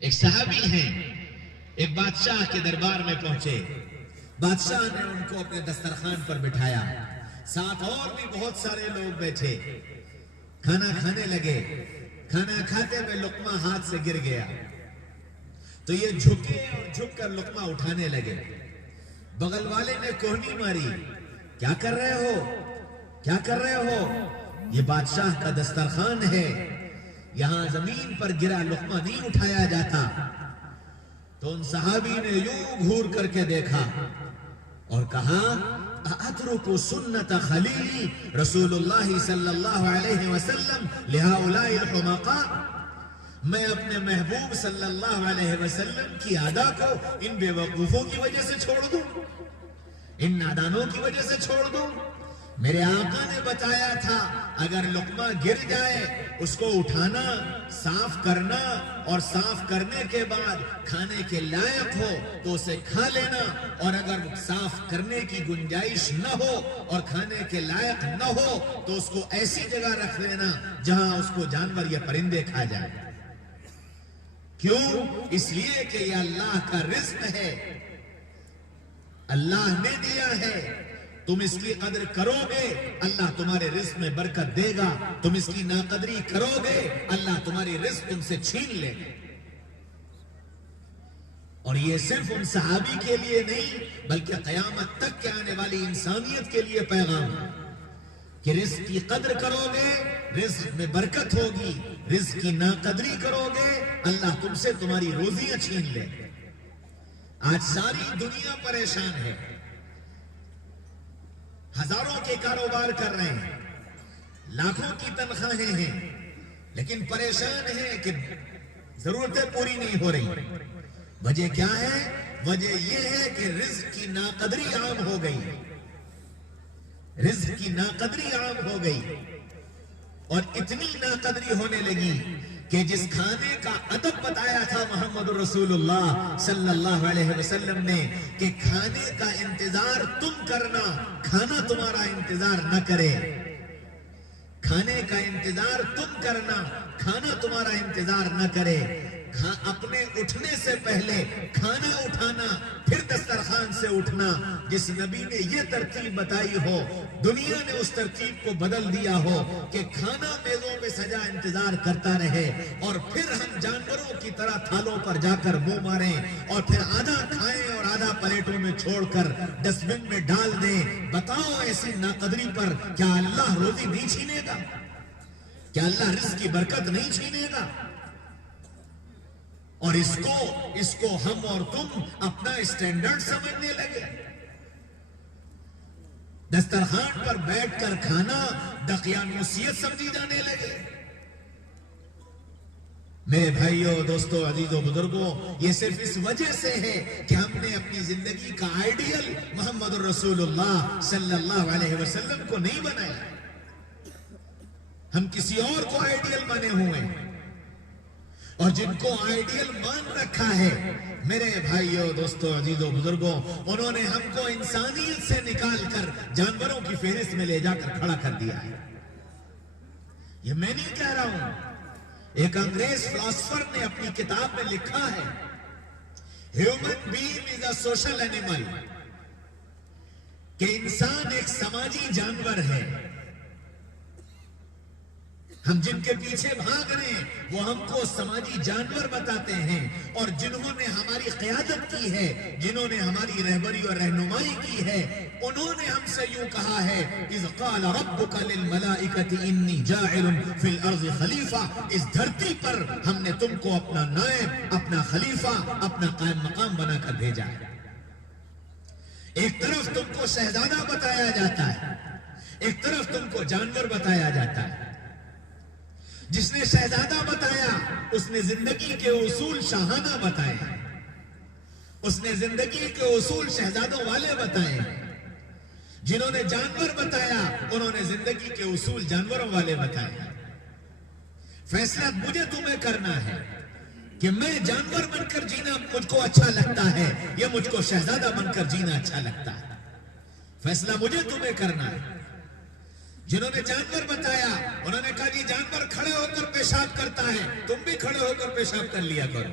ایک صحابی ہیں، ایک بادشاہ کے دربار میں پہنچے. بادشاہ نے ان کو اپنے دسترخوان پر بٹھایا، ساتھ اور بھی بہت سارے لوگ بیٹھے. کھانا کھانے لگے. کھانا کھاتے میں لقمہ ہاتھ سے گر گیا تو یہ جھکے اور جھک کر لقمہ اٹھانے لگے. بغل والے نے کوہنی ماری، کیا کر رہے ہو، کیا کر رہے ہو؟ یہ بادشاہ کا دسترخوان ہے، یہاں زمین پر گرا لقمہ نہیں اٹھایا جاتا. تو ان صحابی نے یوں گھور کر کے دیکھا اور کہا اترک سنت خلیلی رسول اللہ صلی اللہ علیہ وسلم لہؤلاء الحمقاء، میں اپنے محبوب صلی اللہ علیہ وسلم کی ادا کو ان بے وقوفوں کی وجہ سے چھوڑ دوں، ان نادانوں کی وجہ سے چھوڑ دوں؟ میرے آقا نے بتایا تھا اگر لقمہ گر جائے اس کو اٹھانا، صاف کرنا، اور صاف کرنے کے بعد کھانے کے لائق ہو تو اسے کھا لینا، اور اگر صاف کرنے کی گنجائش نہ ہو اور کھانے کے لائق نہ ہو تو اس کو ایسی جگہ رکھ لینا جہاں اس کو جانور یا پرندے کھا جائیں. کیوں؟ اس لیے کہ یہ اللہ کا رزق ہے، اللہ نے دیا ہے. تم اس کی قدر کرو گے اللہ تمہارے رزق میں برکت دے گا، تم اس کی ناقدری کرو گے اللہ تمہاری رزق تم سے چھین لے گا. اور یہ صرف ان صحابی کے لیے نہیں بلکہ قیامت تک کے آنے والی انسانیت کے لیے پیغام ہے کہ رزق کی قدر کرو گے رزق میں برکت ہوگی، رزق کی ناقدری کرو گے اللہ تم سے تمہاری روزیاں چھین لے گا. آج ساری دنیا پریشان ہے، ہزاروں کے کاروبار کر رہے ہیں، لاکھوں کی تنخواہیں ہیں، لیکن پریشان ہیں کہ ضرورتیں پوری نہیں ہو رہی. وجہ کیا ہے؟ وجہ یہ ہے کہ رزق کی ناقدری عام ہو گئی، رزق کی ناقدری عام ہو گئی، اور اتنی ناقدری ہونے لگی کہ جس کھانے کا ادب بتایا تھا محمد رسول اللہ صلی اللہ علیہ وسلم نے کہ کھانے کا انتظار تم کرنا، کھانا تمہارا انتظار نہ کرے. کھانے کا انتظار تم کرنا، کھانا تمہارا انتظار نہ کرے. اپنے اٹھنے سے پہلے کھانا اٹھانا، پھر دسترخوان سے اٹھنا. جس نبی نے یہ ترتیب بتائی ہو دنیا نے اس ترتیب کو بدل دیا ہو کہ کھانا میزوں پہ سجا انتظار کرتا رہے اور پھر ہم جانوروں کی طرح تھالوں پر جا کر منہ ماریں اور پھر آدھا کھائیں اور آدھا پلیٹوں میں چھوڑ کر ڈسٹ بن میں ڈال دیں. بتاؤ ایسی ناقدری پر کیا اللہ روزی نہیں چھینے گا؟ کیا اللہ رزق کی برکت نہیں چھینے گا؟ اور اس کو ہم اور تم اپنا اسٹینڈرڈ سمجھنے لگے. دسترخوان پر بیٹھ کر کھانا دقیانوسیت سمجھی جانے لگے. میرے بھائیوں، دوستوں، عزیزوں، بزرگوں، یہ صرف اس وجہ سے ہے کہ ہم نے اپنی زندگی کا آئیڈیل محمد رسول اللہ صلی اللہ علیہ وسلم کو نہیں بنایا. ہم کسی اور کو آئیڈیل مانے ہوئے ہیں، اور جن کو آئیڈیل مان رکھا ہے میرے بھائیوں، دوستوں، عزیزوں، بزرگوں، انہوں نے ہم کو انسانیت سے نکال کر جانوروں کی فہرست میں لے جا کر کھڑا کر دیا ہے. یہ میں نہیں کہہ رہا ہوں، ایک انگریز فلاسفر نے اپنی کتاب میں لکھا ہے human being is a social animal, کہ انسان ایک سماجی جانور ہے. ہم جن کے پیچھے بھاگ رہے ہیں وہ ہم کو سماجی جانور بتاتے ہیں، اور جنہوں نے ہماری قیادت کی ہے، جنہوں نے ہماری رہبری اور رہنمائی کی ہے، انہوں نے ہم سے یوں کہا ہے اذ قال ربک للملائکۃ انی جاعل فی الارض خلیفہ، اس دھرتی پر ہم نے تم کو اپنا نائب، اپنا خلیفہ، اپنا قائم مقام بنا کر بھیجا ہے. ایک طرف تم کو شہزادہ بتایا جاتا ہے، ایک طرف تم کو جانور بتایا جاتا ہے. جس نے شہزادہ بتایا اس نے زندگی کے اصول شاہانہ بتائے، اس نے زندگی کے اصول شہزادوں والے بتائے. جنہوں نے جانور بتایا انہوں نے زندگی کے اصول جانوروں والے بتائے. فیصلہ مجھے تمہیں کرنا ہے کہ میں جانور بن کر جینا مجھ کو اچھا لگتا ہے یا مجھ کو شہزادہ بن کر جینا اچھا لگتا ہے. فیصلہ مجھے تمہیں کرنا ہے. جنہوں نے جانور بتایا انہوں نے کہا جی جانور کھڑے ہو کر پیشاب کرتا ہے، تم بھی کھڑے ہو کر پیشاب کر لیا کرو.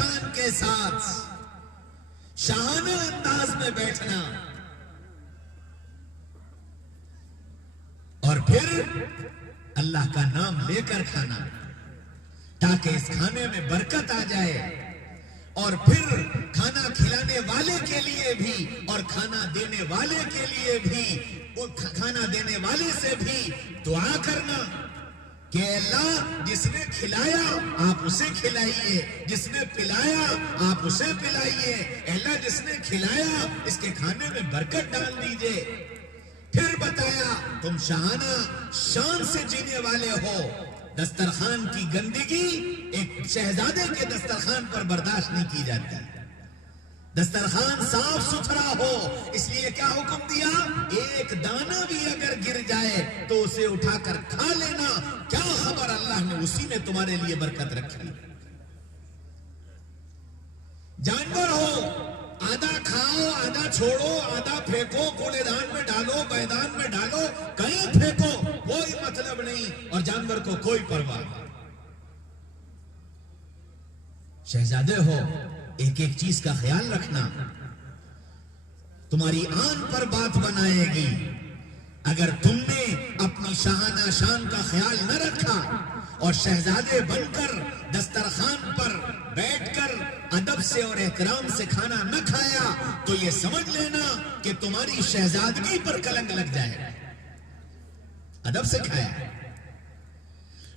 شان کے ساتھ شاہانہ انداز میں بیٹھنا، اور پھر اللہ کا نام لے کر کھانا تاکہ اس کھانے میں برکت آ جائے، اور پھر کھانا کھلانے والے کے لیے بھی اور کھانا دینے والے کے لیے بھی، کھانا دینے والے سے بھی دعا کرنا کہ اللہ جس نے کھلایا آپ اسے کھلائیے، جس نے پلایا آپ اسے پلائیے، اللہ جس نے کھلایا اس کے کھانے میں برکت ڈال دیجئے۔ پھر بتایا تم شاہانہ شان سے جینے والے ہو، دسترخوان کی گندگی ایک شہزادے کے دسترخوان پر برداشت نہیں کی جاتی، دسترخوان صاف ستھرا ہو، اس لیے کیا حکم دیا؟ ایک دانہ بھی اگر گر جائے تو اسے اٹھا کر کھا لینا، کیا خبر اللہ نے اسی میں تمہارے لیے برکت رکھی۔ جانور ہو، آدھا کھاؤ آدھا چھوڑو، آدھا پھینکو، کوڑے دان میں ڈالو، میدان میں ڈالو، کہیں پھینکو، کوئی مطلب نہیں، اور جانور کو کوئی پرواہ نہیں۔ شہزادے ہو، ایک ایک چیز کا خیال رکھنا، تمہاری آن پر بات بنائے گی اگر تم نے اپنی شاہانہ شان کا خیال نہ رکھا اور شہزادے بن کر دسترخوان پر بیٹھ کر ادب سے اور احترام سے کھانا نہ کھایا تو یہ سمجھ لینا کہ تمہاری شہزادگی پر کلنک لگ جائے۔ ادب سے کھایا۔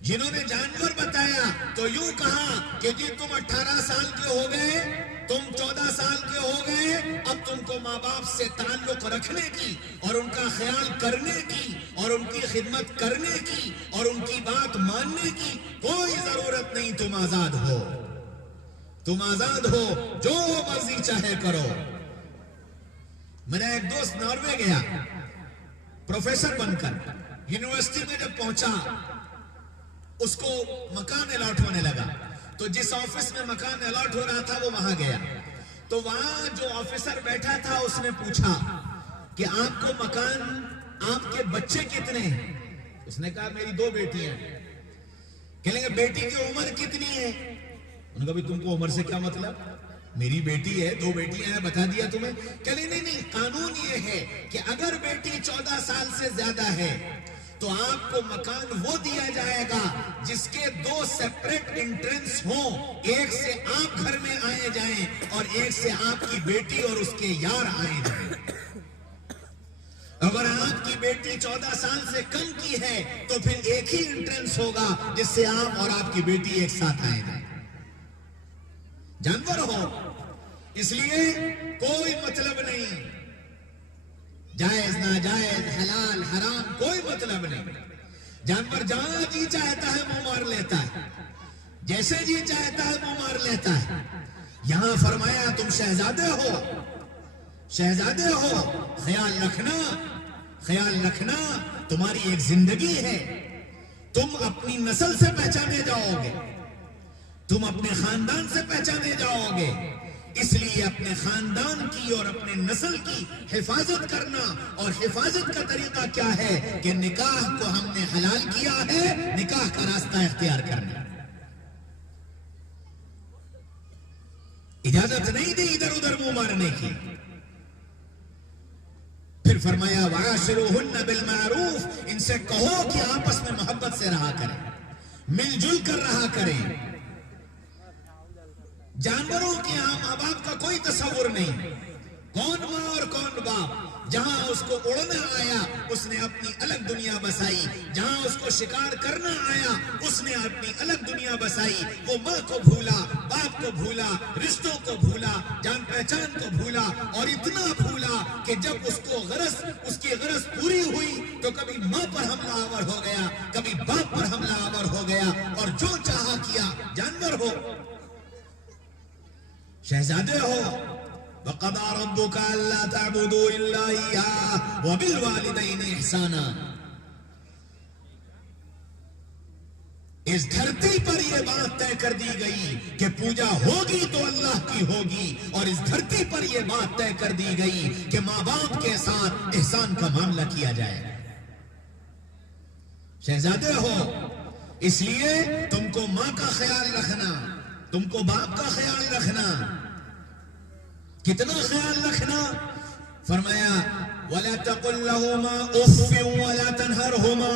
جنہوں نے جانور بتایا تو یوں کہا کہ جی تم 18 سال کے ہو گئے، تم 14 سال کے ہو گئے، اب تم کو ماں باپ سے تعلق رکھنے کی اور ان کا خیال کرنے کی اور ان کی خدمت کرنے کی اور ان کی بات ماننے کی کوئی ضرورت نہیں، تم آزاد ہو، تم آزاد ہو، جو مرضی چاہے کرو۔ میرا ایک دوست ناروے گیا پروفیسر بن کر، یونیورسٹی میں جب پہنچا اس کو مکان الاٹ ہونے لگا، تو جس آفس میں مکان الاٹ ہو رہا تھا وہ وہاں گیا، تو وہاں جو آفیسر بیٹھا تھا اس نے پوچھا کہ آپ کو مکان، آپ کے بچے کتنے ہیں؟ اس نے کہا میری 2 بیٹیاں ہیں۔ کہنے لگے بیٹی کی عمر کتنی ہے؟ انہوں نے کہا بھی تم کو عمر سے کیا مطلب، میری بیٹی ہے، 2 بیٹیاں ہیں، بتا دیا تمہیں۔ کہنے نہیں، قانون یہ ہے کہ اگر بیٹی 14 سال سے زیادہ ہے تو آپ کو مکان وہ دیا جائے گا جس کے 2 سیپریٹ انٹرنس ہوں، ایک سے آپ گھر میں آئے جائیں اور ایک سے آپ کی بیٹی اور اس کے یار آئے جائیں۔ اگر آپ کی بیٹی 14 سال سے کم کی ہے تو پھر ایک ہی انٹرنس ہوگا جس سے آپ اور آپ کی بیٹی ایک ساتھ آئے جائیں۔ جانور ہو، اس لیے کوئی مطلب نہیں، جائز ناجائز حلال حرام کوئی مطلب نہیں۔ جانور جہاں جی چاہتا ہے منہ مار لیتا ہے، جیسے جی چاہتا ہے منہ مار لیتا ہے۔ یہاں فرمایا تم شہزادے ہو، شہزادے ہو، خیال رکھنا، خیال رکھنا، تمہاری ایک زندگی ہے، تم اپنی نسل سے پہچانے جاؤ گے، تم اپنے خاندان سے پہچانے جاؤ گے، اس لیے اپنے خاندان کی اور اپنے نسل کی حفاظت کرنا، اور حفاظت کا طریقہ کیا ہے کہ نکاح کو ہم نے حلال کیا ہے، نکاح کا راستہ اختیار کرنا، اجازت نہیں دی ادھر ادھر منہ مارنے کی۔ پھر فرمایا وَعَاشِرُوهُنَّ بِالْمَعْرُوفِ، ان سے کہو کہ آپس میں محبت سے رہا کریں، مل جل کر رہا کریں۔ جانوروں کے یہاں ماں باپ کا کوئی تصور نہیں، کون ماں اور کون باپ، جہاں اس کو اڑنا آیا اس نے اپنی الگ دنیا بسائی، جہاں اس کو شکار کرنا آیا اس نے اپنی الگ دنیا بسائی، وہ ماں کو بھولا، باپ کو بھولا، رشتوں کو بھولا، جان پہچان کو بھولا، اور اتنا بھولا کہ جب اس کو غرض، اس کی غرض پوری ہوئی تو کبھی ماں پر حملہ آور ہو گیا، کبھی باپ پر حملہ آور ہو گیا، اور جو چاہا کیا۔ جانور ہو، شہزادے ہو، وَقَضَىٰ رَبُّكَ أَلَّا تَعْبُدُوا إِلَّا إِيَّاهُ وَبِالْوَالِدَيْنِ إِحْسَانًا۔ اس دھرتی پر یہ بات طے کر دی گئی کہ پوجا ہوگی تو اللہ کی ہوگی، اور اس دھرتی پر یہ بات طے کر دی گئی کہ ماں باپ کے ساتھ احسان کا معاملہ کیا جائے۔ شہزادے ہو، اس لیے تم کو ماں کا خیال رکھنا، تم کو باپ کا خیال رکھنا. کتنا خیال رکھنا؟ فرمایا وَلَا تَقُلْ لَهُمَا أُفٍّ وَلَا تَنْهَرْهُمَا.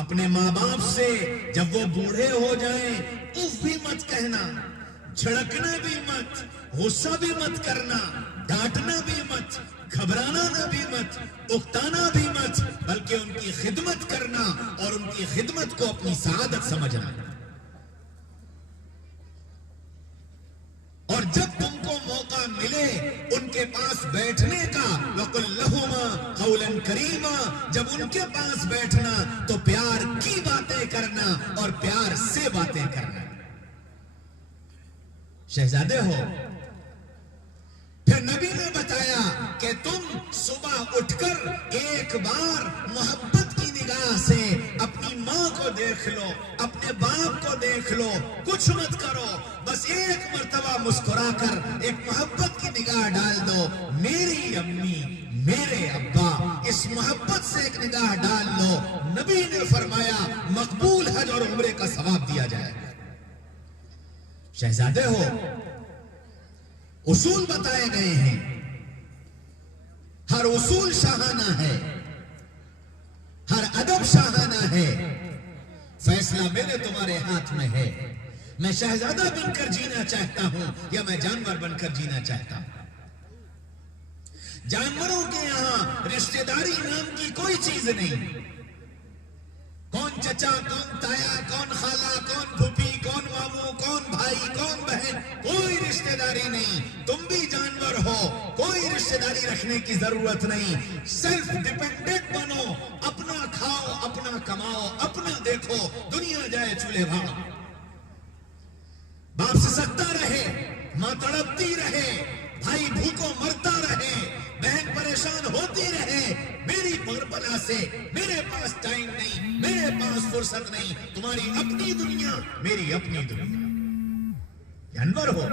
اپنے ماں باپ سے جب وہ بوڑھے ہو جائیں اف بھی مت کہنا، جھڑکنا بھی مت، غصہ بھی مت کرنا، ڈانٹنا بھی مت، گھبرانا بھی مت، اکتانا بھی مت، بلکہ ان کی خدمت کرنا اور ان کی خدمت کو اپنی سعادت سمجھنا. اور جب تم کو موقع ملے ان کے پاس بیٹھنے کا وَقُلْ لَهُمَا قَوْلًا كَرِيمًا، جب ان کے پاس بیٹھنا تو پیار کی باتیں کرنا اور پیار سے باتیں کرنا. شہزادے ہو، پھر نبی نے بتایا کہ تم صبح اٹھ کر ایک بار محبت کی نگاہ سے اپنی ماں کو دیکھ لو، اپنے باپ کو دیکھ لو، کچھ مت کرو، بس ایک مرتبہ مسکرا کر ایک محبت کی نگاہ ڈال دو. میری امی، میرے ابا، اس محبت سے ایک نگاہ ڈال لو. نبی نے فرمایا مقبول حج اور عمرے کا ثواب دیا جائے گا. شہزادے ہو، اصول بتائے گئے ہیں، ہر اصول شاہانہ ہے، ہر ادب شاہانہ ہے. فیصلہ میرے تمہارے ہاتھ میں ہے. میں شہزادہ بن کر جینا چاہتا ہوں یا میں جانور بن کر جینا چاہتا ہوں. جانوروں کے یہاں رشتہ داری نام کی کوئی چیز نہیں. کون چچا، کون تایا، کون خالہ، کون پھوپھی، کون ماموں، کون بھائی، کون بہن، کوئی رشتہ داری نہیں. تم بھی جانور ہو، کوئی رشتہ داری رکھنے کی ضرورت نہیں. سیلف ڈیپینڈنٹ بنو، اپنا کھاؤ، اپنا کماؤ، اپنا دیکھو، دنیا جائے چولہے بھاڑ. باپ سے سکتا رہے، ماں تڑپتی رہے، بھائی بھوکوں مرتا رہے، بہن پریشان ہوتی رہے، میری بلا سے میرے پاس ٹائم نہیں، میرے پاس فرصت نہیں. تمہاری اپنی دنیا، میری اپنی دنیا. جانور ہو.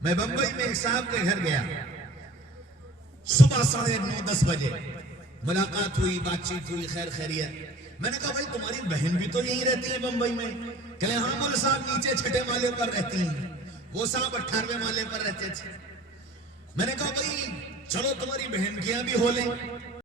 میں بمبئی میں ایک صاحب کے گھر گیا، صبح 9:30 بجے ملاقات ہوئی، بات چیت ہوئی، خیر خیریت. میں نے کہا بھائی تمہاری بہن بھی تو یہی رہتی ہے بمبئی میں؟ کہ ہاں مولا صاحب نیچے 6 مالے پر رہتی ہیں، وہ صاحب 18ویں مالے پر رہتے تھے. میں نے کہا بھائی چلو تمہاری بہن کی یہاں بھی ہو لیں.